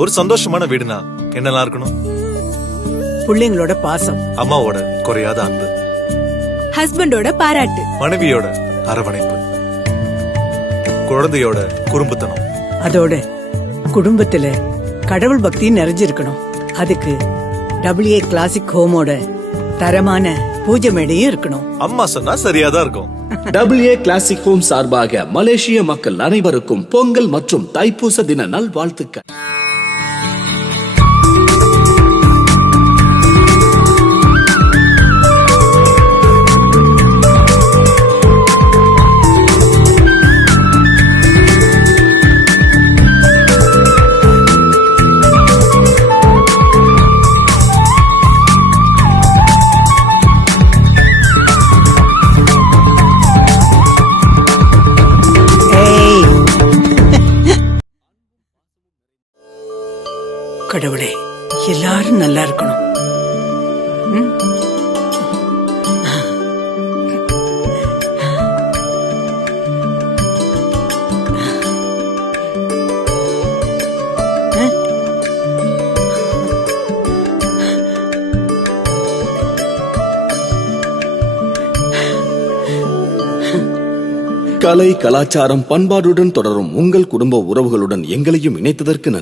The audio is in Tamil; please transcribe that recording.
ஒரு சந்தோஷமான வீடுனா என்னெல்லாம் இருக்கணும்? பிள்ளைங்களோட பாசம், அம்மாவோட குறையாத அன்பு, ஹஸ்பண்டோட பாராட்டு, மனைவியோட அரவணைப்பு, குழந்தையோட குறும்புத்தனம், அதோட குடும்பத்துல கடவுள் பக்தி நிறைஞ்சிருக்கணும். அதுக்கு WA கிளாசிக் ஹோமோட தரமான பூஜை மேடையும் இருக்கணும். அம்மா சொன்னா சரியாதான் இருக்கும். WA கிளாசிக் ஹோம் சார்பாக மலேசிய மக்கள் அனைவருக்கும் பொங்கல் மற்றும் தைப்பூச தின நல்வாழ்த்துக்கள். கடவுளே, எல்லாரும் நல்லா இருக்கணும். கலை, கலாச்சாரம், பண்பாடுடன் தொடரும் உங்கள் குடும்ப உறவுகளுடன் எங்களையும் இணைத்ததற்கு நன்றி.